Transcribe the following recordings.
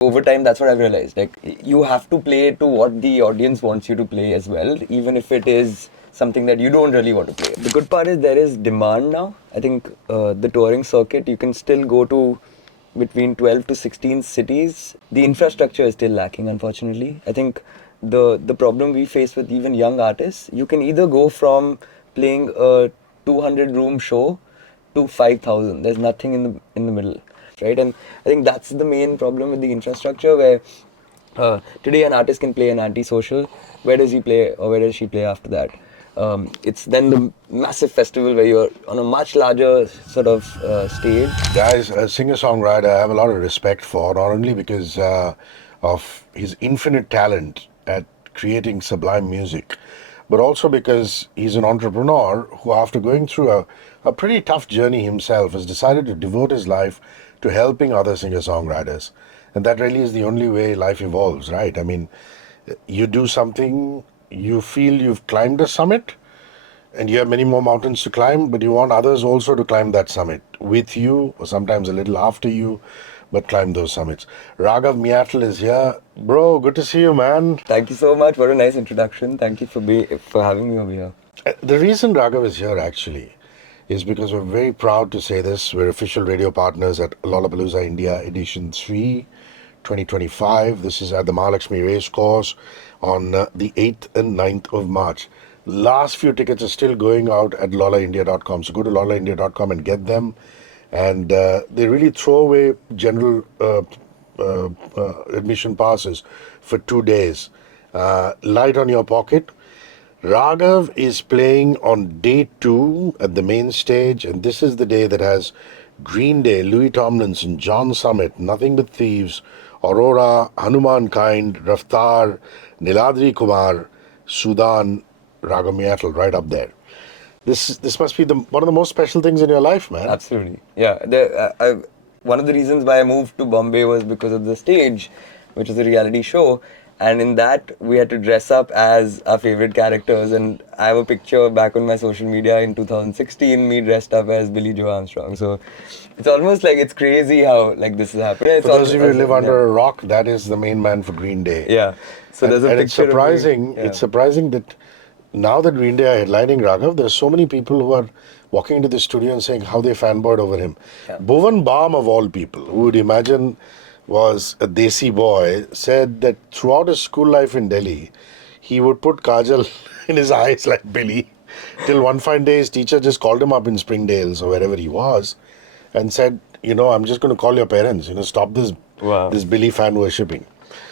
Over time, that's what I've realized. Like, you have to play to what the audience wants you to play as well, even if it is something that you don't really want to play. The good part is there is demand now. I think the touring circuit, you can still go to between 12 to 16 cities. The infrastructure is still lacking, unfortunately. I think the problem we face with even young artists, you can either go from playing a 200 room show to 5,000. There's nothing in the middle, right? And I think that's the main problem with the infrastructure, where today an artist can play an anti-social. Where does he play, or where does she play after that? It's then the massive festival where you're on a much larger sort of stage. Guys, a singer-songwriter I have a lot of respect for, not only because of his infinite talent at creating sublime music, but also because he's an entrepreneur who, after going through a pretty tough journey himself, has decided to devote his life to helping other singer-songwriters. And that really is the only way life evolves, right? I mean, you do something, you feel you've climbed a summit, and you have many more mountains to climb, but you want others also to climb that summit with you, or sometimes a little after you, but climb those summits. Raghav Meattle is here. Bro, good to see you, man. Thank you so much. What a nice introduction. Thank you for having me over here. The reason Raghav is here, actually, is because we're very proud to say this. We're official radio partners at Lollapalooza India Edition 3 2025. This is at the Mahalakshmi Race Course on the 8th and 9th of March. Last few tickets are still going out at lollaindia.com. So go to lollaindia.com and get them. And they really throw away general admission passes for 2 days. Light on your pocket. Raghav is playing on day 2 at the main stage, and this is the day that has Green Day, Louis Tomlinson, John Summit, Nothing But Thieves, Aurora, Hanuman Kind, Raftar, Niladri Kumar, Sudan, Raghav Meattle, right up there. This must be one of the most special things in your life, man. Absolutely. Yeah. One of the reasons why I moved to Bombay was because of the stage, which is a reality show. And in that, we had to dress up as our favorite characters. And I have a picture back on my social media in 2016, me dressed up as Billy Joe Armstrong. So it's almost like it's crazy how like this is happening. It's For those of you who live under yeah. a rock, that is the main man for Green Day. Yeah. So And, there's a and picture it's surprising. of me. It's surprising that now that Green Day are headlining Raghav, there's so many people who are walking into the studio and saying how they fanboyed over him. Yeah. Bhuvan Bam, of all people, who would imagine was a desi boy, said that throughout his school life in Delhi, he would put kajal in his eyes like Billy, till one fine day his teacher just called him up in Springdales or wherever he was and said, I'm just going to call your parents, stop this Wow. this Billy fan worshipping.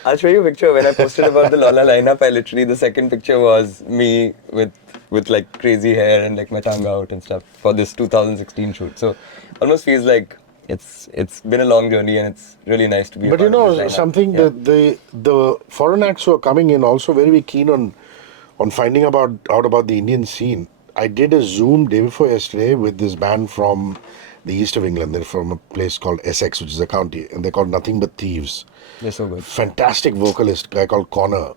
I'll show you a picture. When I posted about the Lolla lineup, the second picture was me with like crazy hair and like my tongue out and stuff for this 2016 shoot. So almost feels like it's been a long journey, and it's really nice to be. But a part of this lineup. something Yeah. that the foreign acts who are coming in also very keen on finding out about the Indian scene. I did a Zoom day before yesterday with this band from the east of England. They're from a place called Essex, which is a county, and they're called Nothing But Thieves. They're so good. Fantastic vocalist, guy called Connor.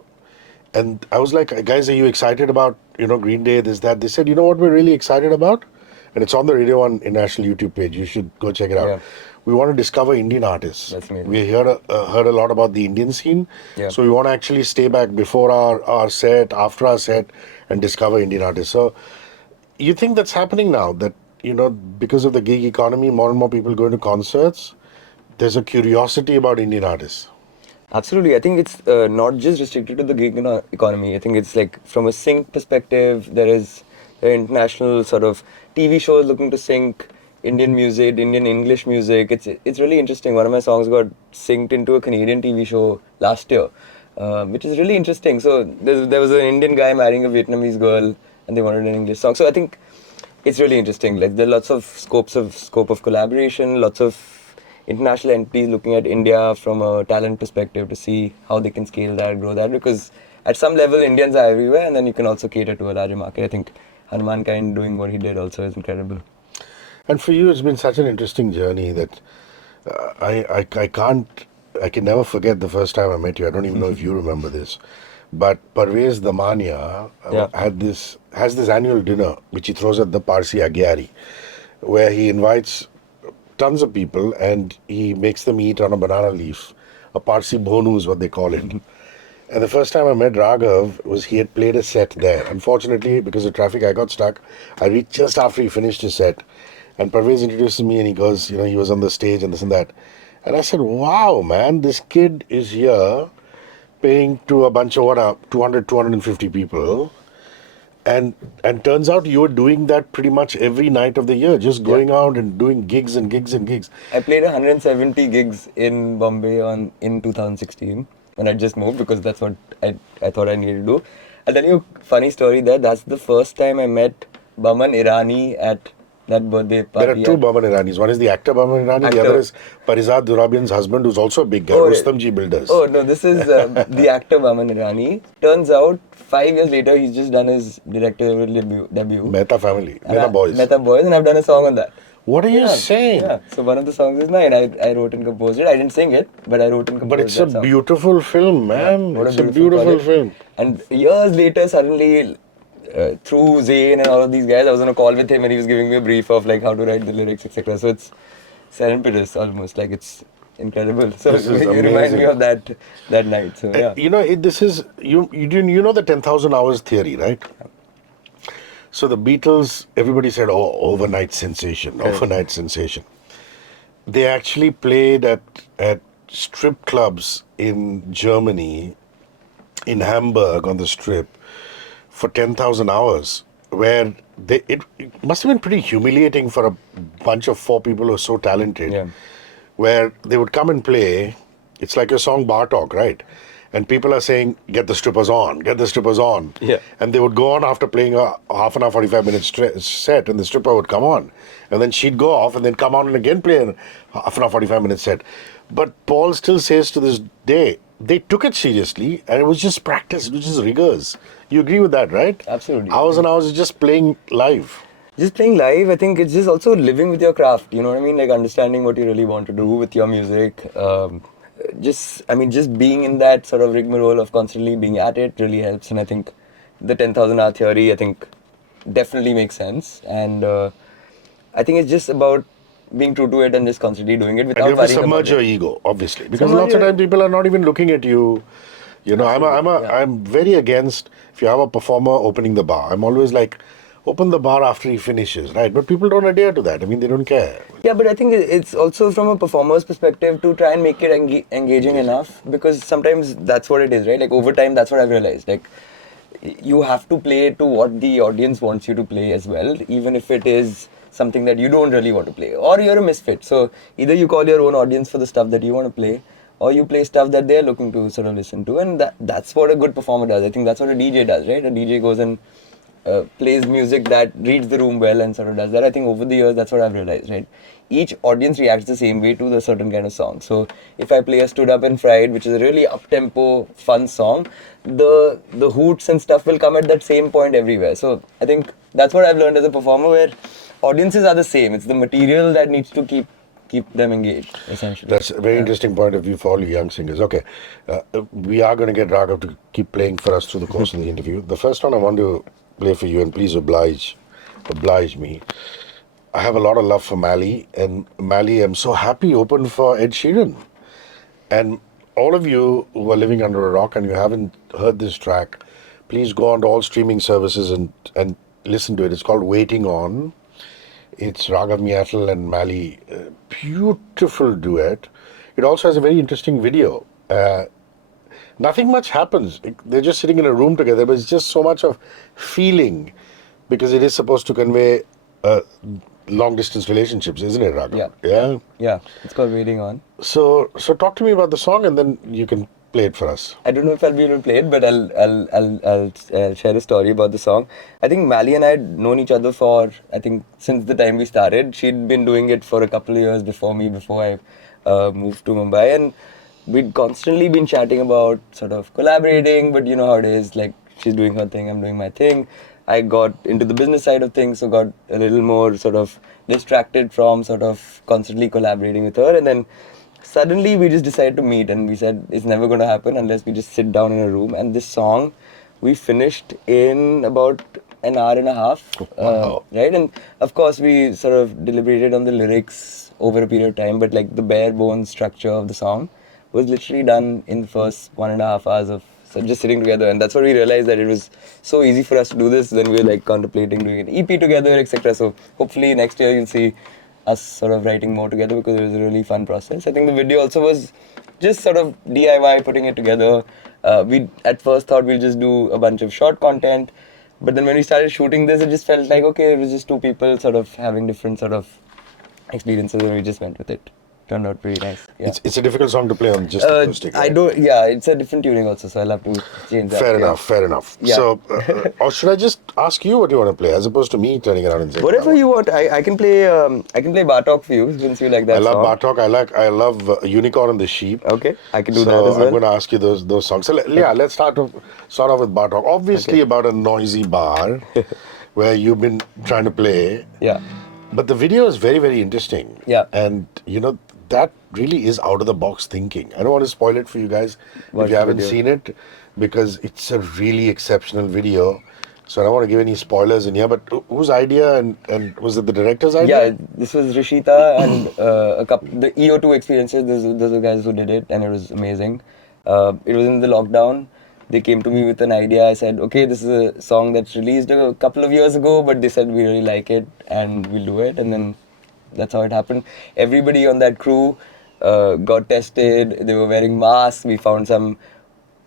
And I was like, guys, are you excited about, Green Day, this, that? They said, you know what we're really excited about? And it's on the Radio 1 International YouTube page. You should go check it out. Yeah. We want to discover Indian artists. That's amazing. We heard a lot about the Indian scene. Yeah. So we want to actually stay back before our set, after our set, and discover Indian artists. So you think that's happening now? That, because of the gig economy, more and more people going to concerts? There's a curiosity about Indian artists. Absolutely. I think it's not just restricted to the gig economy. I think it's like from a sync perspective, there are international sort of TV shows looking to sync Indian music, Indian English music. It's really interesting. One of my songs got synced into a Canadian TV show last year, which is really interesting. So there was an Indian guy marrying a Vietnamese girl, and they wanted an English song. So I think it's really interesting. Like there are lots of scope of collaboration, lots of international entities looking at India from a talent perspective to see how they can scale that, grow that, because at some level Indians are everywhere, and then you can also cater to a larger market. I think Hanuman Kind doing what he did also is incredible. And for you, it's been such an interesting journey that I can never forget the first time I met you. I don't even know if you remember this, but Parvez Damania has this annual dinner which he throws at the Parsi Agyari, where he invites tons of people and he makes them eat on a banana leaf a Parsi Bhonu is what they call it. And the first time I met Raghav was he had played a set there. Unfortunately, because of traffic, I got stuck. I reached just after he finished his set. And Parvez introduces me and he goes, he was on the stage and this and that. And I said, wow, man, this kid is here paying to a bunch of 250 people. And turns out you were doing that pretty much every night of the year, just going out and doing gigs and gigs and gigs. I played 170 gigs in Bombay in 2016 when I just moved because that's what I thought I needed to do. I'll tell you a funny story there. That's the first time I met Baman Irani at that birthday party. There are two Baman Iranis. One is the actor Baman Irani, the other is Parizad Durabian's husband, who's also a big guy, Rustamji Builders. Oh, no, this is the actor Baman Irani. Turns out, 5 years later, he's just done his directorial debut. Mehta Family, Mehta Boys. Mehta Boys, and I've done a song on that. What are you saying? Yeah, so one of the songs is mine. I wrote and composed it. I didn't sing it, but I wrote and composed it. But it's a beautiful film, man. Yeah, it's a beautiful film. And years later, suddenly, through Zayn and all of these guys, I was on a call with him and he was giving me a brief of like how to write the lyrics, etc. So it's serendipitous almost, like it's incredible. So you remind me of that night. So yeah. This is you know the 10,000 hours theory, right? So the Beatles, everybody said, oh, overnight sensation. They actually played at strip clubs in Germany, in Hamburg on the strip, for 10,000 hours, where it must have been pretty humiliating for a bunch of 4 people who are so talented, where they would come and play. It's like your song Bar Talk, right? And people are saying, get the strippers on, get the strippers on. Yeah. And they would go on after playing a half an hour, 45-minute set, and the stripper would come on. And then she'd go off and then come on and again play a half an hour, 45-minute set. But Paul still says to this day, they took it seriously and it was just practice, it was just rigors. You agree with that, right? Absolutely. Hours and hours of just playing live. Just playing live, I think it's just also living with your craft, you know what I mean? Like understanding what you really want to do with your music. Just being in that sort of rigmarole of constantly being at it really helps. And I think the 10,000 hour theory, I think definitely makes sense. And I think it's just about being true to it and just constantly doing it without worrying about it. And you have to submerge your ego, obviously. Because lots of times people are not even looking at you. You know, I'm very against if you have a performer opening the bar. I'm always like, open the bar after he finishes, right? But people don't adhere to that. I mean, they don't care. Yeah, but I think it's also from a performer's perspective to try and make it engaging enough, because sometimes that's what it is, right? Like over time, that's what I've realized. Like you have to play to what the audience wants you to play as well, even if it is something that you don't really want to play, or you're a misfit. So either you call your own audience for the stuff that you want to play, or you play stuff that they're looking to sort of listen to, and that's what a good performer does. I think that's what a DJ does, right? A DJ goes and plays music that reads the room well and sort of does that. I think over the years, that's what I've realized, right? Each audience reacts the same way to the certain kind of song. So if I play a Stood Up and Fried, which is a really up-tempo, fun song, the hoots and stuff will come at that same point everywhere. So I think that's what I've learned as a performer, where audiences are the same. It's the material that needs to keep them engaged, essentially. That's a very interesting point of view for all you young singers. Okay, we are going to get Raghav to keep playing for us through the course of the interview. The first one I want to play for you, and please oblige me. I have a lot of love for Mali, and Mali, I'm so happy, opened for Ed Sheeran. And all of you who are living under a rock and you haven't heard this track, please go on to all streaming services and listen to it. It's called Waiting On. It's Raghav Meattle and Mali. Beautiful duet. It also has a very interesting video. Nothing much happens. They're just sitting in a room together, but it's just so much of feeling, because it is supposed to convey long distance relationships, isn't it, Raghav? Yeah. It's called Waiting On. So talk to me about the song, and then you can play it for us. I don't know if I'll be able to play it, but I'll share a story about the song. I think Mali and I had known each other for, I think, since the time we started. She'd been doing it for a couple of years before me, before I moved to Mumbai, and we'd constantly been chatting about sort of collaborating, but you know how it is, like she's doing her thing, I'm doing my thing. I got into the business side of things, so got a little more sort of distracted from sort of constantly collaborating with her, and then suddenly we just decided to meet, and we said it's never going to happen unless we just sit down in a room. And this song we finished in about an hour and a half, wow. Right? And of course we sort of deliberated on the lyrics over a period of time, but like the bare bones structure of the song was literally done in the first 1.5 hours of just sitting together, and that's when we realized that it was so easy for us to do this. Then we were like contemplating doing an EP together, etc. So hopefully next year you'll see us sort of writing more together, because it was a really fun process. I think the video also was just sort of DIY, putting it together. We at first thought we'll just do a bunch of short content, but then when we started shooting this, it just felt like, okay, it was just two people sort of having different sort of experiences, and we just went with it. Turned out pretty nice. Yeah. It's a difficult song to play on just acoustic. I Right? don't. Yeah, it's a different tuning also, so I'll have to change that. Fair yeah. enough, fair enough. Yeah. So, or should I just ask you what you want to play, as opposed to me turning around and saying Whatever you want. I can play. I can play Bartok for you, since you like that I love song. Bartok. I love Unicorn and the Sheep. Okay, I can do So that as well. I'm going to ask you those songs. So let's start off with Bartok. Obviously about a noisy bar where you've been trying to play. Yeah. But the video is very, very interesting. Yeah. And that really is out of the box thinking. I don't want to spoil it for you guys Watch if you the haven't video. seen it, because it's a really exceptional video. So I don't want to give any spoilers in here. But whose idea and was it the director's idea? Yeah, this was Rishita and a couple the EO2 experiences. Those are the guys who did it, and it was amazing. It was in the lockdown. They came to me with an idea. I said, okay, this is a song that's released a couple of years ago, but they said we really like it and we'll do it. And then that's how it happened. Everybody on that crew got tested. They were wearing masks. We found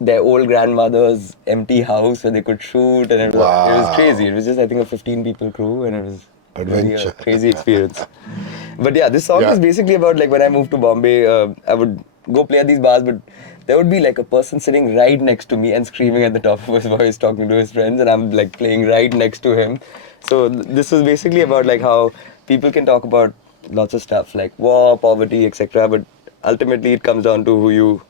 their old grandmother's empty house where they could shoot, and it was crazy. It was just, I think, a 15 people crew, and it was really a Adventure. crazy experience. But yeah, this song Yeah. is basically about, like, when I moved to Bombay, I would go play at these bars, but there would be like a person sitting right next to me and screaming at the top of his voice, talking to his friends, and I'm like playing right next to him. So this was basically about like how people can talk about lots of stuff like war, poverty, etc. But ultimately, it comes down to who you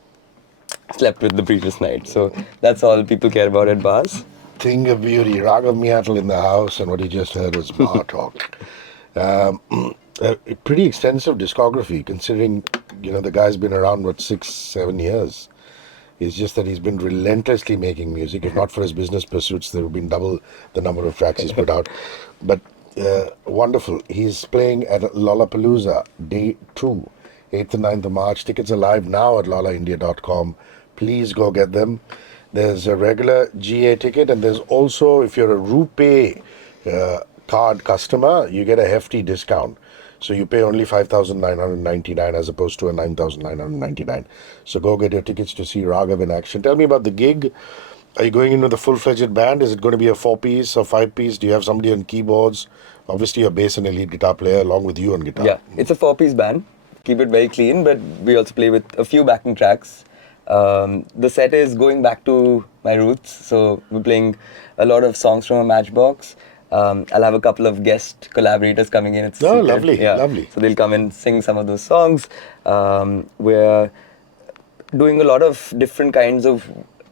slept with the previous night. So that's all people care about at bars. Thing of beauty. Raghav Meattle in the house, and what you just heard was Bartok. A pretty extensive discography, considering the guy's been around 6-7 years. It's just that he's been relentlessly making music. If not for his business pursuits, there would have been double the number of tracks he's put out. But wonderful. He's playing at Lollapalooza Day 2, 8th and 9th of March. Tickets are live now at lollaindia.com. Please go get them. There's a regular GA ticket, and there's also, if you're a RuPay card customer, you get a hefty discount. So you pay only 5,999 as opposed to a 9,999. So go get your tickets to see Raghav in action. Tell me about the gig. Are you going in with a full-fledged band? Is it going to be a 4-piece or 5-piece? Do you have somebody on keyboards? Obviously, a bass and a lead guitar player along with you on guitar. Yeah, it's a 4-piece band. Keep it very clean, but we also play with a few backing tracks. The set is going back to my roots, so we're playing a lot of songs from a Matchbox. I'll have a couple of guest collaborators coming in. It's Oh, secret. lovely, Yeah. lovely. So they'll come and sing some of those songs. We're doing a lot of different kinds of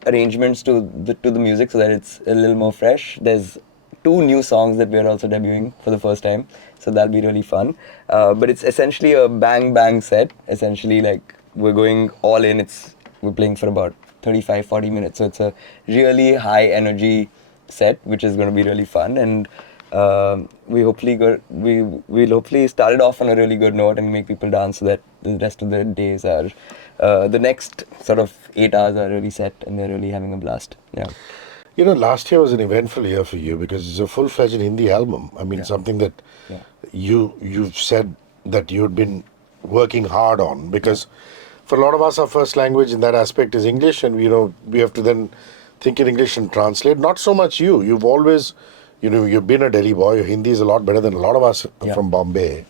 arrangements to the music so that it's a little more fresh. There's 2 new songs that we're also debuting for the first time, so that'll be really fun. But it's essentially a bang set. Essentially, like, we're going all in. We're playing for about 35-40 minutes, so it's a really high energy set, which is going to be really fun. And we'll hopefully start it off on a really good note and make people dance, so that the rest of the days are the next sort of 8 hours are really set and they're really having a blast. Yeah. Last year was an eventful year for you because it's a full-fledged indie album. I mean, something that you've said that you'd been working hard on, because for a lot of us, our first language in that aspect is English, and we have to then think in English and translate. Not so much you. You've always, you've been a Delhi boy. Your Hindi is a lot better than a lot of us from Bombay.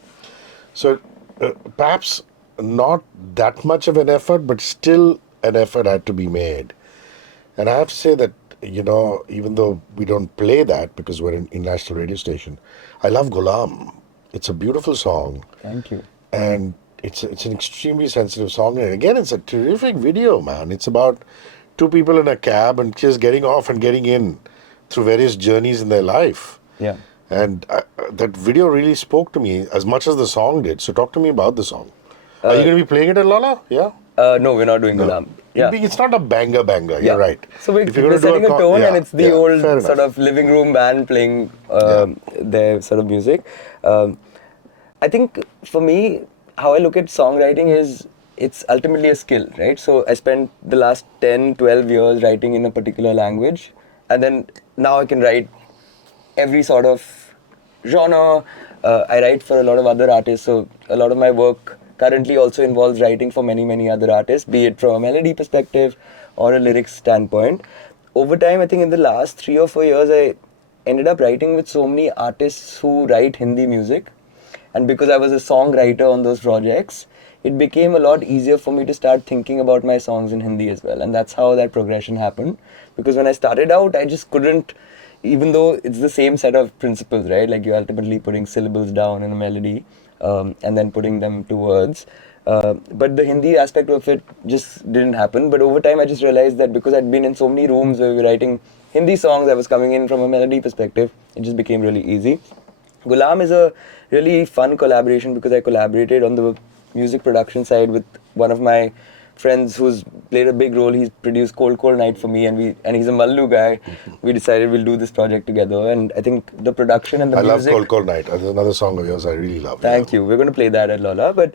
So perhaps not that much of an effort, but still an effort had to be made. And I have to say that, even though we don't play that because we're an international radio station, I love Ghulaam. It's a beautiful song. Thank you. And it's an extremely sensitive song. And again, it's a terrific video, man. It's about 2 people in a cab and just getting off and getting in through various journeys in their life. Yeah. And that video really spoke to me as much as the song did. So talk to me about the song. Are you going to be playing it at Lolla? Yeah? No, we're not doing Ghulaam. Yeah. It's not a banger. You're right. So we're If you're gonna do setting a tone, and it's the old fair sort enough. of living room band playing their sort of music. I think for me, how I look at songwriting is it's ultimately a skill, right? So I spent the last 10, 12 years writing in a particular language, and then now I can write every sort of genre. I write for a lot of other artists, so a lot of my work currently also involves writing for many, many other artists, be it from a melody perspective or a lyrics standpoint. Over time, I think in the last 3 or 4 years, I ended up writing with so many artists who write Hindi music. And because I was a songwriter on those projects, it became a lot easier for me to start thinking about my songs in Hindi as well. And that's how that progression happened. Because when I started out, I just couldn't, even though it's the same set of principles, right? Like you're ultimately putting syllables down in a melody and then putting them to words. But the Hindi aspect of it just didn't happen. But over time, I just realized that because I'd been in so many rooms where we were writing Hindi songs, I was coming in from a melody perspective, it just became really easy. Ghulaam is a really fun collaboration because I collaborated on the music production side with one of my friends who's played a big role. He's produced Cold Cold Night for me, and he's a Mallu guy. We decided we'll do this project together, and I think the production and the I music. love Cold Cold Night. There's another song of yours I really love. Thank you. We're going to play that at Lola. But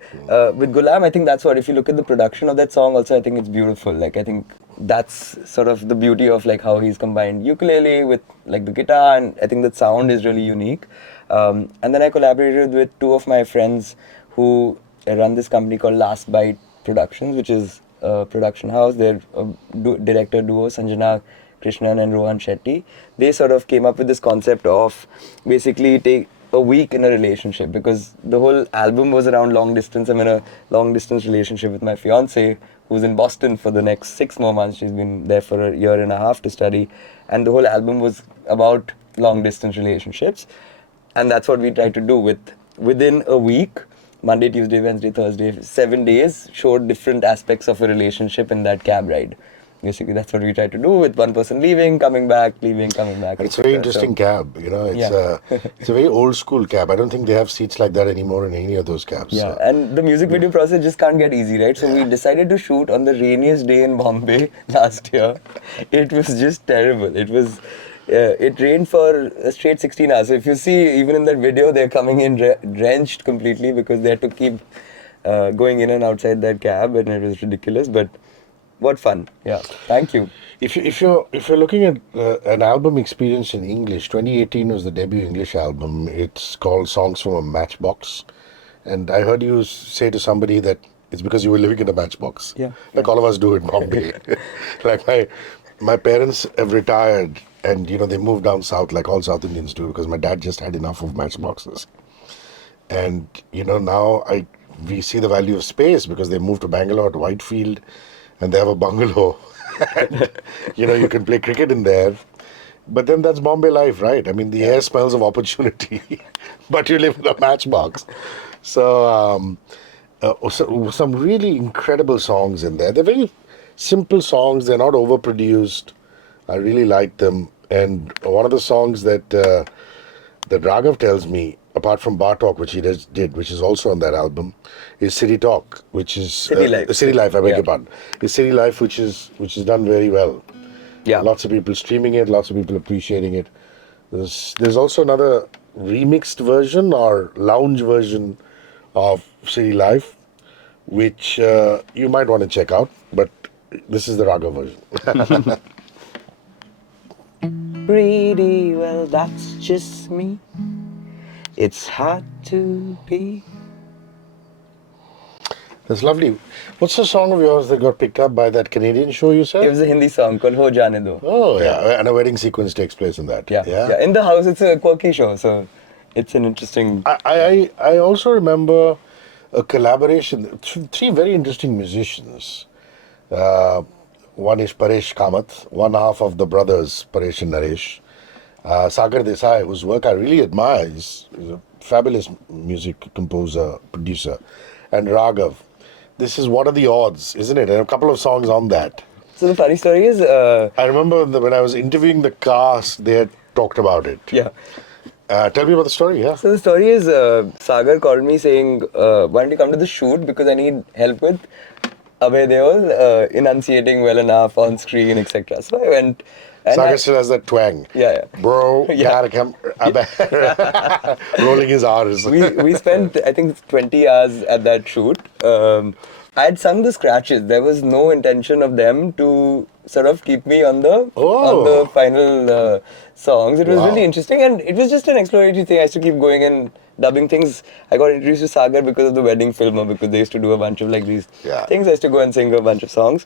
with Ghulaam, I think that's what, if you look at the production of that song also, I think it's beautiful. Like, I think that's sort of the beauty of like how he's combined ukulele with like the guitar, and I think that sound is really unique. And then I collaborated with two of my friends who run this company called Last Bite Productions, which is a production house. They're a director duo, Sanjana Krishnan and Rohan Shetty. They sort of came up with this concept of basically take a week in a relationship, because the whole album was around long distance. I'm in a long distance relationship with my fiance who's in Boston for the next 6 more months. She's been there for a year and a half to study, and the whole album was about long distance relationships. And that's what we try to do within a week. Monday, Tuesday, Wednesday, Thursday, 7 days showed different aspects of a relationship in that cab ride. Basically, that's what we try to do, with one person leaving, coming back, leaving, coming back. It's a very interesting cab, you know. It's a very old school cab. I don't think they have seats like that anymore in any of those cabs. Yeah, and the music video process just can't get easy, right? So we decided to shoot on the rainiest day in Bombay last year. It was just terrible. It rained for a straight 16 hours. So if you see, even in that video, they're coming in drenched completely because they had to keep going in and outside that cab, and it was ridiculous. But what fun! Yeah, thank you. If you're looking at an album experience in English, 2018 was the debut English album. It's called Songs from a Matchbox, and I heard you say to somebody that it's because you were living in a matchbox. Yeah, like all of us do in Bombay. Like my parents have retired, and you know they moved down south like all South Indians do, because my dad just had enough of matchboxes. And you know now we see the value of space because they moved to Bangalore, to Whitefield, and they have a bungalow. And, you know, you can play cricket in there. But then that's Bombay life, right? I mean, the air smells of opportunity, but you live in a matchbox. So, some really incredible songs in there. They're very simple songs. They're not overproduced. I really like them. And one of the songs that Raghav tells me, apart from Bar Talk, which he did, which is also on that album, is City Talk, which is City Life. City Life. I beg your pardon. Is City Life, which is done very well. Yeah. Lots of people streaming it. Lots of people appreciating it. There's also another remixed version or lounge version of City Life, which you might want to check out. But this is the Raghav version. Pretty well, that's just me. It's hard to be. That's lovely. What's the song of yours that got picked up by that Canadian show you said? It was a Hindi song called Ho Jaane Do. Oh, yeah. And a wedding sequence takes place in that. Yeah. In the house, it's a quirky show, so it's an interesting. I also remember a collaboration, three very interesting musicians. One is Paresh Kamath, one half of the brothers, Paresh and Naresh. Sagar Desai, whose work I really admire. He's a fabulous music composer, producer. And Raghav. This is What Are the Odds, isn't it? And a couple of songs on that. So the funny story is... I remember when I was interviewing the cast, they had talked about it. Yeah. Tell me about the story, yeah. So the story is, Sagar called me saying, why don't you come to the shoot, because I need help with Abhay Deol enunciating well enough on screen, etc. So I went... Sagar still has that twang. Yeah. Bro, gotta come. Rolling his R's. We spent, I think, 20 hours at that shoot. I had sung the scratches. There was no intention of them to sort of keep me on the Oh, final songs. It was really wow. interesting, and it was just an exploratory thing. I used to keep going and dubbing things. I got introduced to Sagar because of the wedding film, because they used to do a bunch of like these Yeah. things. I used to go and sing a bunch of songs.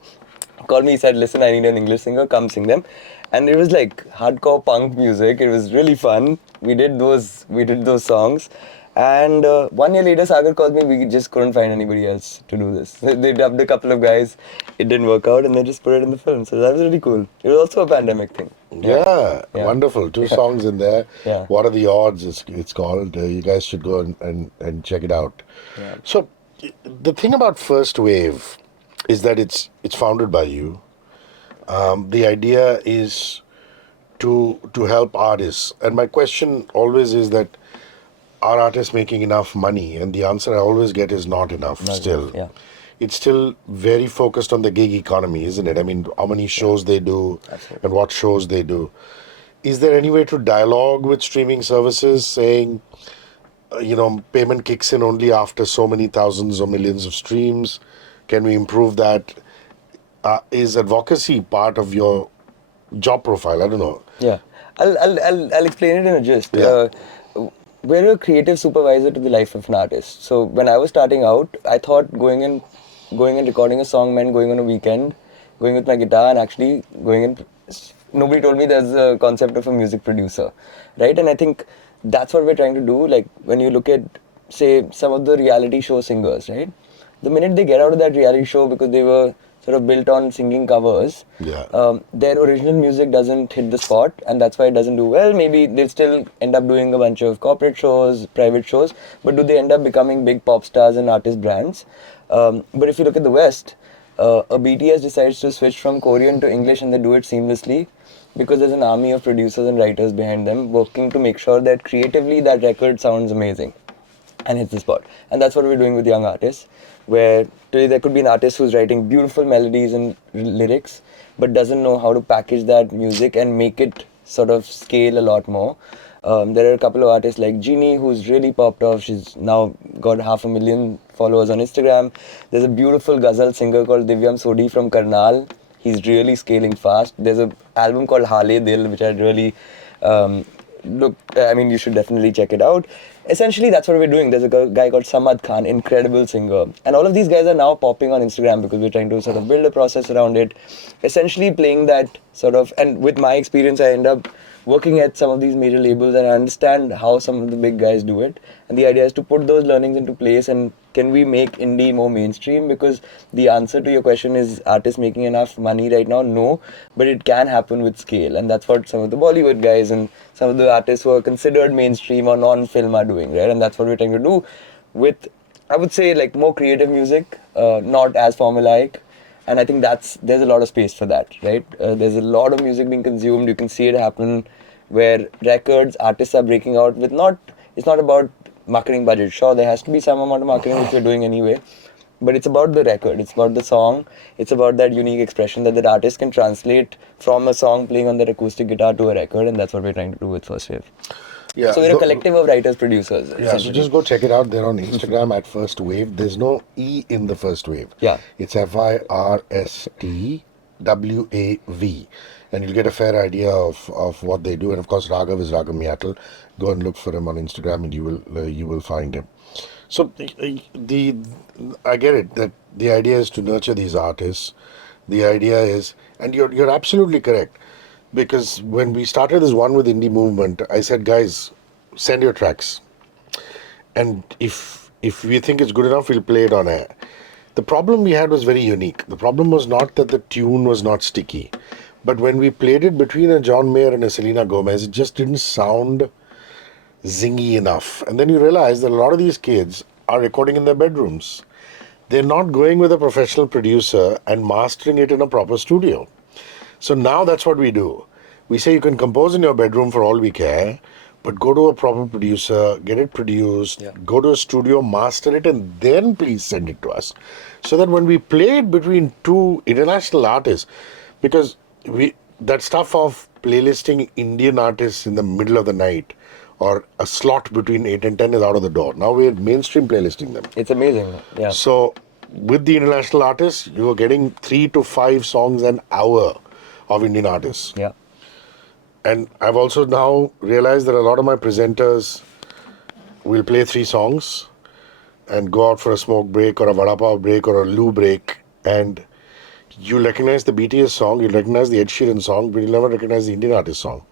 Called me, he said, "Listen, I need an English singer. Come sing them." And it was like hardcore punk music. It was really fun. We did those songs. And 1 year later, Sagar called me. We just couldn't find anybody else to do this. They dubbed a couple of guys. It didn't work out, and they just put it in the film. So that was really cool. It was also a pandemic thing. Yeah, Yeah, yeah, wonderful. Two yeah, songs in there. yeah, What are the odds? It's called. You guys should go and check it out. yeah. So, the thing about First Wave is that it's founded by you. The idea is to help artists, and my question always is that are artists making enough money? And the answer I always get is not enough. Not enough. Still, Yeah, it's still very focused on the gig economy, isn't it? I mean, how many shows they do absolutely. and what shows they do. Is there any way to dialogue with streaming services saying, payment kicks in only after so many thousands or millions of streams? Can we improve that? Is advocacy part of your job profile? I don't know. Yeah, I'll explain it in a gist. Yeah. We're a creative supervisor to the life of an artist. So when I was starting out, I thought going and recording a song meant going on a weekend, going with my guitar and actually going and. Nobody told me there's a concept of a music producer, right? And I think that's what we're trying to do. Like when you look at, say, some of the reality show singers, right? The minute they get out of that reality show because they were sort of built on singing covers, Yeah. their original music doesn't hit the spot, and that's why it doesn't do well. Maybe they'll still end up doing a bunch of corporate shows, private shows, but do they end up becoming big pop stars and artist brands? But if you look at the West, a BTS decides to switch from Korean to English and they do it seamlessly because there's an army of producers and writers behind them working to make sure that creatively that record sounds amazing and hits the spot. And that's what we're doing with young artists, where today there could be an artist who's writing beautiful melodies and lyrics, but doesn't know how to package that music and make it sort of scale a lot more. There are a couple of artists like Jeannie, who's really popped off. She's now got 500,000 followers on Instagram. There's a beautiful ghazal singer called Divyam Sodhi from Karnal. He's really scaling fast. There's an album called Hale Dil, which I'd really you should definitely check it out. Essentially, that's what we're doing. There's a guy called Samad Khan, incredible singer. And all of these guys are now popping on Instagram because we're trying to sort of build a process around it. Essentially playing that sort of, and with my experience, I end up working at some of these major labels and I understand how some of the big guys do it. And the idea is to put those learnings into place and can we make indie more mainstream? Because the answer to your question is artists making enough money right now? No, but it can happen with scale. And that's what some of the Bollywood guys and some of the artists who are considered mainstream or non-film are doing, right? And that's what we're trying to do with, I would say, like more creative music, not as formulaic. And I think there's a lot of space for that, right? There's a lot of music being consumed. You can see it happen where artists are breaking out with it's not about marketing budget. Sure, there has to be some amount of marketing which we're doing anyway, but it's about the record, it's about the song, it's about that unique expression that artist can translate from a song playing on that acoustic guitar to a record, and that's what we're trying to do with First Wave. Yeah. So we're a collective of writers, producers. Yeah, so essentially. just go check it out. They're on Instagram at First Wave. There's no E in the First Wave. Yeah. It's FIRSTWAV. And you'll get a fair idea of what they do. And of course, Raghav is Raghav Meattle. Go and look for him on Instagram and you will find him. So I get it that the idea is to nurture these artists. The idea is, and you're absolutely correct. Because when we started this One with Indie movement, I said, guys, send your tracks. And if we think it's good enough, we'll play it on air. The problem we had was very unique. The problem was not that the tune was not sticky. But when we played it between a John Mayer and a Selena Gomez, it just didn't sound zingy enough. And then you realize that a lot of these kids are recording in their bedrooms. They're not going with a professional producer and mastering it in a proper studio. So now that's what we do. We say you can compose in your bedroom for all we care, but go to a proper producer, get it produced, go to a studio, master it, and then please send it to us. So that when we play it between two international artists, because that stuff of playlisting Indian artists in the middle of the night or a slot between 8 and 10 is out of the door. Now we're mainstream playlisting them. It's amazing. Yeah. So with the international artists, you were getting 3 to 5 songs an hour of Indian artists. Yeah. And I've also now realized that a lot of my presenters will play 3 songs and go out for a smoke break or a vada pav break or a loo break, and you'll recognize the BTS song, you'll recognize the Ed Sheeran song, but you'll never recognize the Indian artist song.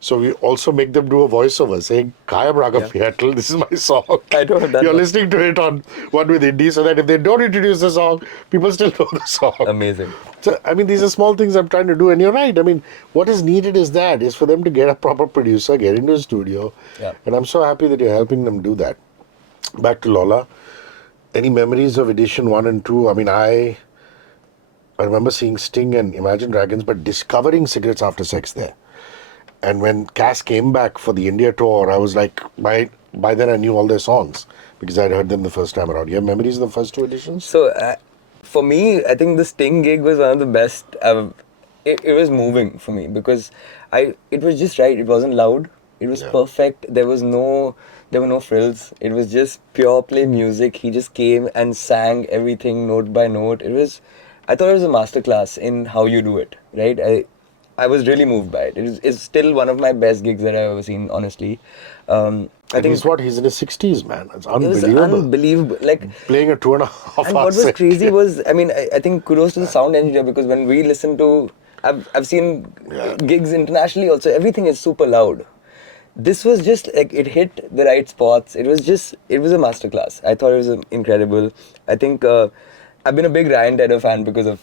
So we also make them do a voiceover saying, "Hi, I'm Raghav Meattle, this is my song." I don't have that You're one. listening to it on One with Indie, so that if they don't introduce the song, people still know the song. Amazing. So, I mean, these are small things I'm trying to do, and you're right. I mean, what is needed is for them to get a proper producer, get into a studio, Yeah. and I'm so happy that you're helping them do that. Back to Lola, any memories of edition 1 and 2? I mean, I remember seeing Sting and Imagine Dragons, but discovering Cigarettes After Sex there. And when Cass came back for the India tour, I was like, by then I knew all their songs because I'd heard them the first time around. You have memories of the first 2 editions? So, for me, I think the Sting gig was one of the best. It was moving for me because it was just right. It wasn't loud. It was perfect. There were no frills. It was just pure play music. He just came and sang everything note by note. I thought it was a masterclass in how you do it, right? I was really moved by it. It's still one of my best gigs that I've ever seen, honestly. I think He's in his 60s, man. It's it was unbelievable. unbelievable. Like, Playing a 2.5 and hour what was set. crazy was, I mean, I think kudos to the sound engineer because when we listen to, I've seen gigs internationally also, everything is super loud. This was just like, it hit the right spots. It was a masterclass. I thought it was incredible. I think I've been a big Ryan Tedder fan because of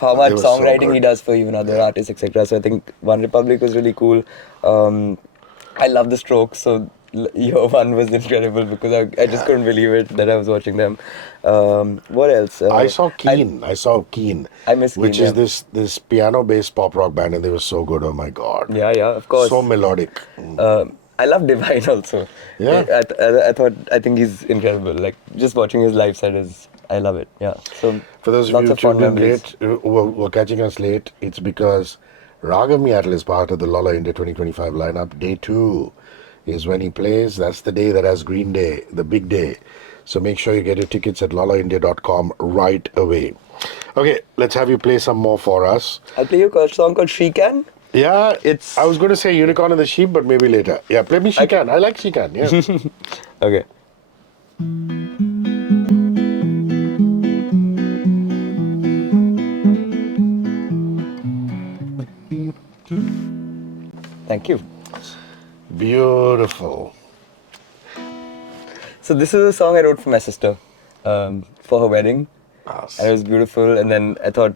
how much were so songwriting he good. does for even other artists, etc. So I think One Republic was really cool. I love the Strokes, so Year One was incredible because I just couldn't believe it that I was watching them. What else? I saw Keen. I miss which Keen, is this piano-based pop rock band, and they were so good. Oh my god! Yeah, of course. So melodic. I love Divine also. Yeah. I think he's incredible. Like, just watching his live set I love it. Yeah. So, For those of lots you who of fun tuned in memories. late, who are catching us late, it's because Raghav Meattle is part of the Lolla India 2025 lineup. Day 2 is when he plays. That's the day that has Green Day, the big day. So make sure you get your tickets at lollaindia.com right away. Okay, let's have you play some more for us. I'll play you a song called She Can. Yeah, It's- I was going to say Unicorn and the Sheep, but maybe later. Yeah, play me She Can. I like She Can, yeah. Okay. Thank you. Beautiful. So this is a song I wrote for my sister for her wedding. Awesome. And it was beautiful. And then I thought,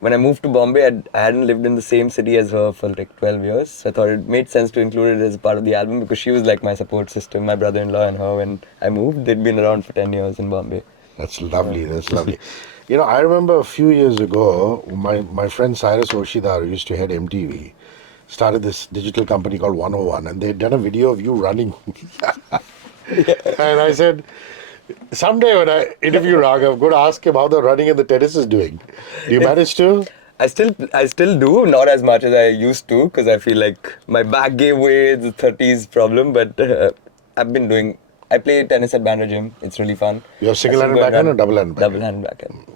when I moved to Bombay, I hadn't lived in the same city as her for like 12 years. So I thought it made sense to include it as a part of the album because she was like my support system, my brother-in-law and her. When I moved, they'd been around for 10 years in Bombay. That's lovely. That's lovely. You know, I remember a few years ago, my friend Cyrus Oshidar, who used to head MTV, started this digital company called 101, and they'd done a video of you running. And I said, someday when I interview Raghav, I'm going to ask him how the running and the tennis is doing. Do you manage to? I still do, not as much as I used to because I feel like my back gave way, it's a 30s problem, but I play tennis at Bandra Gym. It's really fun. You have single-handed backhand or double-handed backhand? Double-handed backhand.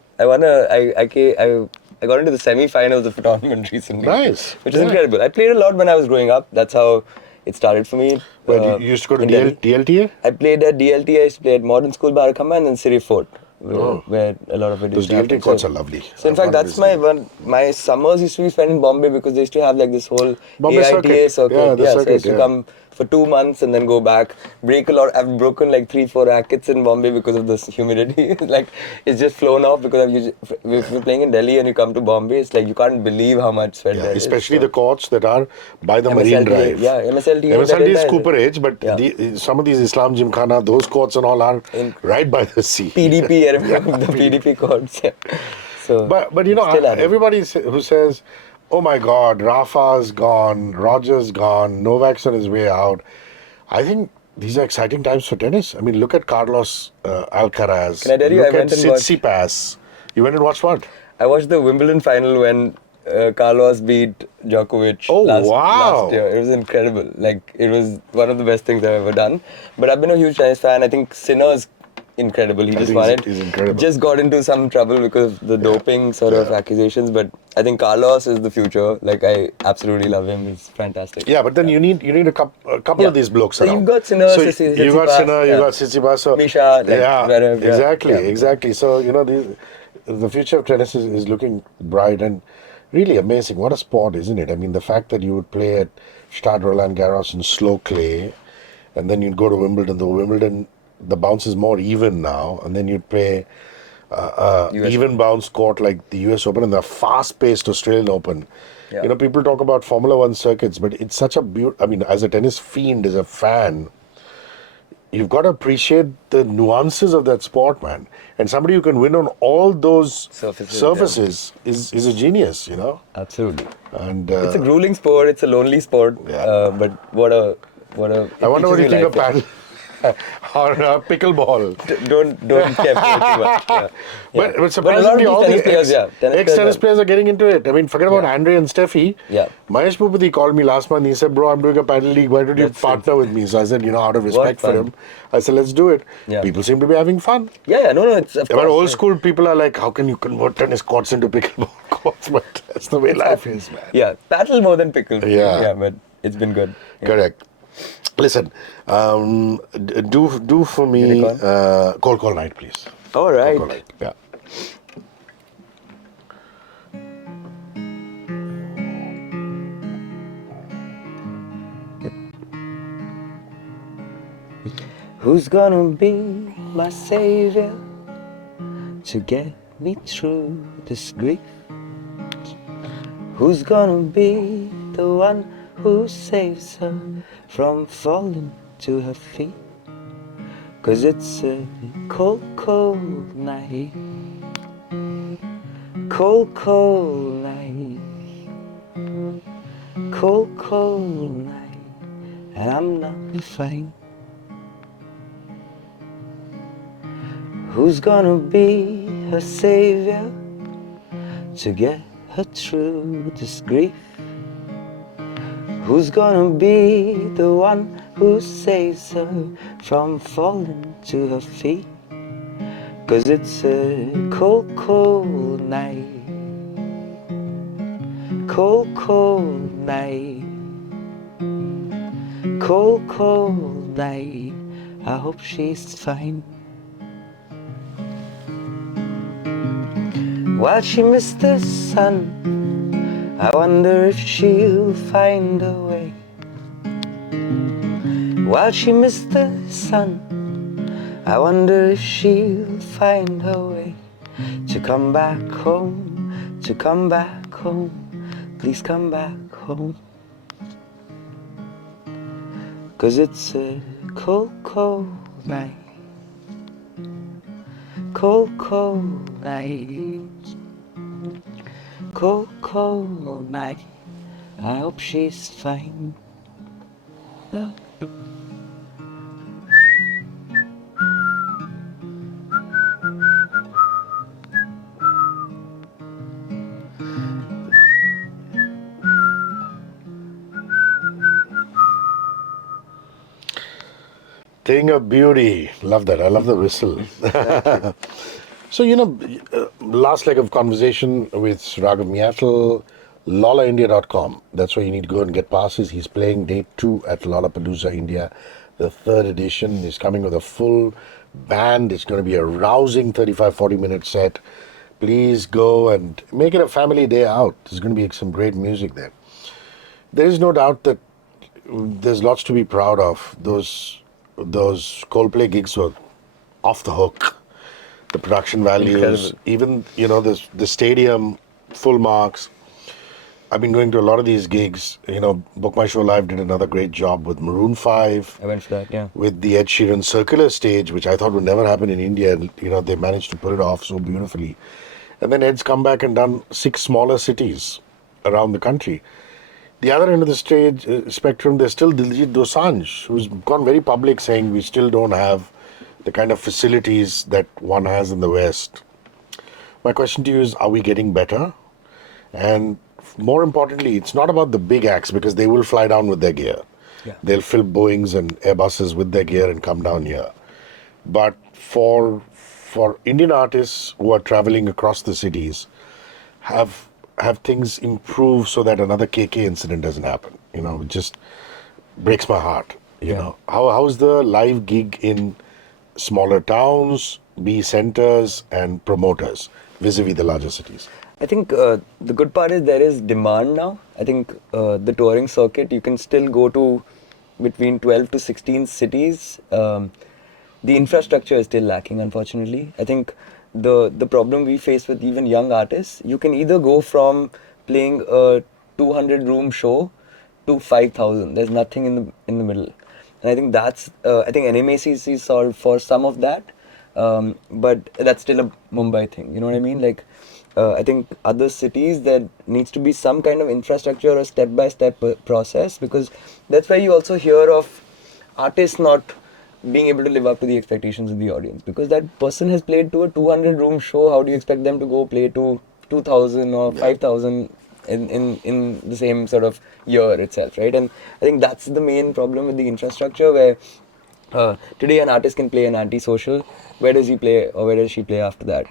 I got into the semi-finals of the tournament recently. Nice. Which is Yeah. incredible. I played a lot when I was growing up. That's how it started for me. Well, you used to go to in Delhi. DLTA? I played at DLT. I used to play at Modern School Barakama and then City Fort, where a lot of it Those used to DLT happen. courts are lovely. So in I've fact, gone that's visiting. my summers used to be spent in Bombay because they used to have like this whole Bombay AITA circuit. Yeah, the so I circuit, used to yeah. come for 2 months and then go back. Break a lot. I've broken like 3-4 rackets in Bombay because of this humidity. Like it's just flown off because if you're playing in Delhi and you come to Bombay, it's like you can't believe how much sweat Yeah, there is. especially So- the courts that are by the Marine MSLTA, Drive. yeah, MSLTA, MSLT is that Cooper Age, but Yeah. some of these Islam Gymkhana, those courts and all are right by the sea. PDP, I remember the PDP courts. Yeah. So, But you know, still at it. everybody who says, "Oh my God, Rafa's gone, Roger's gone, Novak's on his way out," I think these are exciting times for tennis. I mean, look at Carlos Alcaraz. Can I tell you, look I at went and watched- Tsitsipas. You went and watched what? I watched the Wimbledon final when Carlos beat Djokovic Oh, last wow. year. It was incredible. Like, it was one of the best things I've ever done. But I've been a huge tennis fan. I think Sinner's incredible. He I just think won it. he's incredible. Just got into some trouble because of the doping sort of accusations, but I think Carlos is the future. Like, I absolutely love him. He's fantastic. Yeah, but then you need a couple of these blokes So around. you've got Sinner, So you got Sinner, you got Tsitsipas. So Misha, like, yeah, Zverev, exactly. So the future of tennis is looking bright and really amazing. What a sport, isn't it? I mean, the fact that you would play at Stade Roland Garros in slow clay, and then you'd go to Wimbledon. The Wimbledon, the bounce is more even now, and then you'd play US even bounce court like the US Open and the fast-paced Australian Open. Yeah. You know, people talk about Formula One circuits, but it's such a beautiful. I mean, as a tennis fiend, as a fan, you've got to appreciate the nuances of that sport, man. And somebody who can win on all those surfaces is a genius, you know. Absolutely. And It's a grueling sport. It's a lonely sport. Yeah. But what a I wonder what you think of life, paddle or pickleball. Don't care for it too much. Yeah. But surprisingly, a lot all of the these tennis players, ex-tennis players are getting into it. I mean, forget about Andre and Steffi. Yeah. Mahesh Bhupati called me last month. He said, bro, I'm doing a paddle league. Why don't you partner with me? So I said, out of respect for him, I said, let's do it. Yeah. People seem to be having fun. Yeah, no, it's of But course. old school people are like, how can you convert tennis courts into pickleball courts? But that's the way life is, man. Yeah, paddle more than pickle. Yeah. But it's been good. Yeah. Correct. Listen, do for me Cold Call Night, please. All right. Cold Call Night. Yeah. Who's gonna be my savior to get me through this grief? Who's gonna be the one who saves her from falling to her feet? 'Cause it's a cold, cold night. Cold, cold night. Cold, cold night. And I'm not fine. Who's gonna be her savior to get her through this grief? Who's gonna be the one who saves her from falling to her feet? 'Cause it's a cold, cold night. Cold, cold night. Cold, cold night. I hope she's fine. While she missed the sun, I wonder if she'll find a way. While she missed the sun, I wonder if she'll find her way to come back home, to come back home. Please come back home. 'Cause it's a cold, cold night. Cold, cold night. Cold, cold night. I hope she's fine. Thing of beauty. Love that. I love the whistle. So, last leg of conversation with Raghav Meattle, lollaindia.com. That's where you need to go and get passes. He's playing day 2 at Lollapalooza India, the 3rd edition. He's coming with a full band. It's going to be a rousing 35-40 minute set. Please go and make it a family day out. There's going to be some great music there. There is no doubt that there's lots to be proud of. Those Coldplay gigs were off the hook. The production values, even the stadium, full marks. I've been going to a lot of these gigs. Book My Show Live did another great job with Maroon 5. I went for that, yeah. With the Ed Sheeran circular stage, which I thought would never happen in India. They managed to pull it off so beautifully. And then Ed's come back and done 6 smaller cities around the country. The other end of the stage spectrum, there's still Diljit Dosanjh, who's gone very public saying we still don't have the kind of facilities that one has in the West. My question to you is, are we getting better? And more importantly, it's not about the big acts because they will fly down with their gear. Yeah. They'll fill Boeings and Airbuses with their gear and come down here. But for Indian artists who are traveling across the cities, have things improved so that another KK incident doesn't happen? It just breaks my heart. Yeah. How's the live gig in smaller towns, B centers, and promoters vis-a-vis the larger cities? I think the good part is there is demand now. I think the touring circuit, you can still go to between 12 to 16 cities. The infrastructure is still lacking, unfortunately. I think the problem we face with even young artists, you can either go from playing a 200 room show to 5,000. There's nothing in the middle. And I think that's, I think NMACC solved for some of that. But that's still a Mumbai thing. You know what I mean? Like, I think other cities, there needs to be some kind of infrastructure or step-by-step process, because that's why you also hear of artists not being able to live up to the expectations of the audience, because that person has played to a 200 room show. How do you expect them to go play to 2,000 or 5,000 in the same sort of year itself, right? And I think that's the main problem with the infrastructure, where today an artist can play an anti-social. Where does he play, or where does she play after that?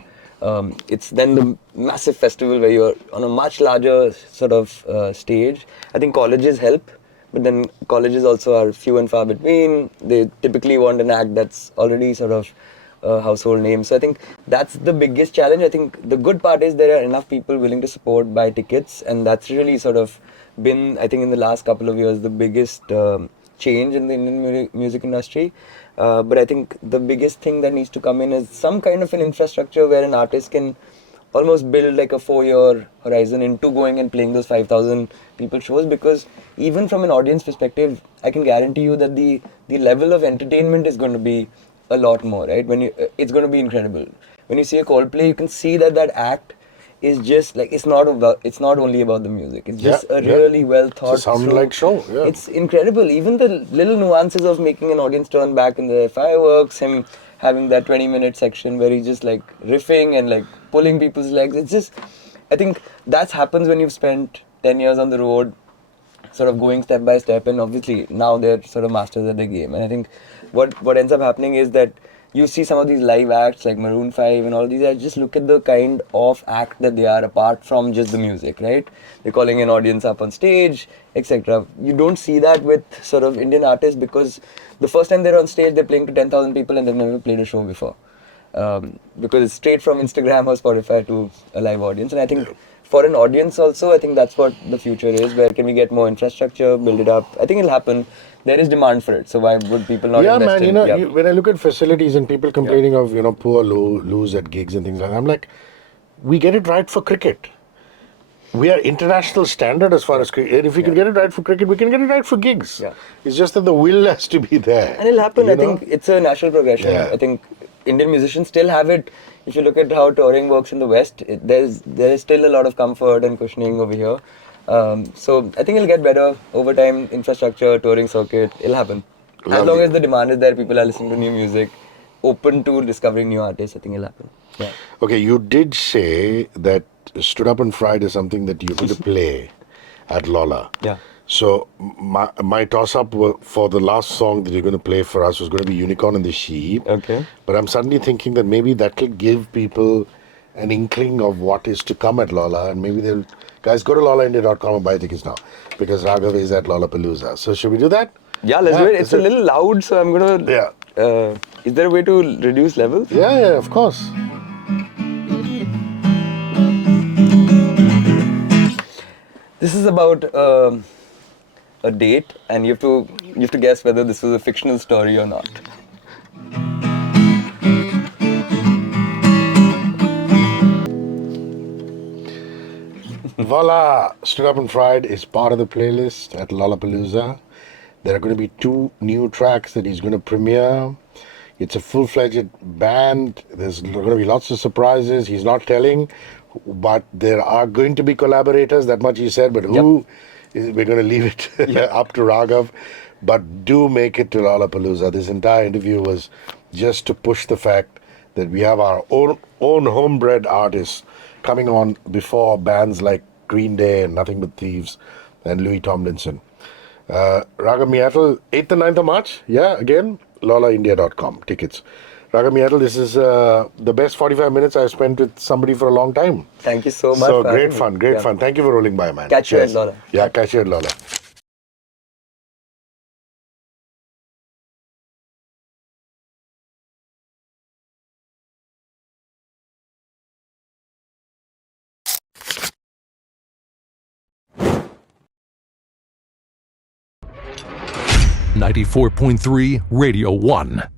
It's then the massive festival where you're on a much larger sort of stage. I think colleges help, but then colleges also are few and far between. They typically want an act that's already sort of household name. So I think that's the biggest challenge. I think the good part is there are enough people willing to support, buy tickets, and that's really sort of been, I think, in the last couple of years, the biggest change in the Indian music industry. But I think the biggest thing that needs to come in is some kind of an infrastructure where an artist can almost build like a 4-year horizon into going and playing those 5,000 people shows, because even from an audience perspective, I can guarantee you that the level of entertainment is going to be a lot more, right? It's going to be incredible. When you see a Coldplay, you can see that act is just like, it's not only about the music. It's just a really well thought It's a sound-like show. Yeah. It's incredible. Even the little nuances of making an audience turn back in the fireworks, him having that 20-minute section where he's just like riffing and like pulling people's legs. It's just, I think that happens when you've spent 10 years on the road, sort of going step by step, and obviously now they're sort of masters at the game. And I think what ends up happening is that you see some of these live acts like Maroon 5 and all these, just look at the kind of act that they are apart from just the music, right? They're calling an audience up on stage, etc. You don't see that with sort of Indian artists, because the first time they're on stage, they're playing to 10,000 people and they've never played a show before. Because it's straight from Instagram or Spotify to a live audience. And I think for an audience also, I think that's what the future is. Where can we get more infrastructure, build it up? I think it'll happen. There is demand for it. So why would people not invest in it? Yeah, when I look at facilities and people complaining of, poor loos at gigs and things like that, I'm like, we get it right for cricket. We are international standard as far as cricket. And if we can get it right for cricket, we can get it right for gigs. Yeah. It's just that the will has to be there. And it'll happen. I think it's a natural progression. Yeah. I think Indian musicians still have it. If you look at how touring works in the West, there is still a lot of comfort and cushioning over here. So I think it'll get better over time. Infrastructure, touring circuit, it'll happen. Lovely. As long as the demand is there, people are listening to new music, open to discovering new artists, I think it'll happen. Yeah. Okay, you did say that Stood Up on Friday is something that you're going to play at Lolla. Yeah. So my toss-up for the last song that you're going to play for us was going to be Unicorn and the Sheep. Okay. But I'm suddenly thinking that maybe that will give people an inkling of what is to come at Lolla, and maybe they'll... Guys, go to lollaindia.com and buy tickets now, because Raghav is at Lollapalooza. So should we do that? Yeah, let's do it. It's a little loud, so I'm going to... Yeah. Is there a way to reduce levels? Yeah, of course. This is about a date, and you have to guess whether this was a fictional story or not. Voila! Stood Up on Friday is part of the playlist at Lollapalooza. There are going to be 2 new tracks that he's going to premiere. It's a full-fledged band. There's going to be lots of surprises. He's not telling, but there are going to be collaborators. That much he said, but who? We're going to leave it up to Raghav. But do make it to Lollapalooza. This entire interview was just to push the fact that we have our own homebred artists coming on before bands like Green Day and Nothing But Thieves and Louis Tomlinson. Raghav Meattle, 8th and 9th of March. Yeah, again, lollaindia.com. Tickets. Raghav Meattle, this is the best 45 minutes I've spent with somebody for a long time. Thank you so much. So for great having me. fun, great Yeah. fun. Thank you for rolling by, man. Catch you at Cheers. Lolla. Yeah, catch you at Lolla. .3 Radio 1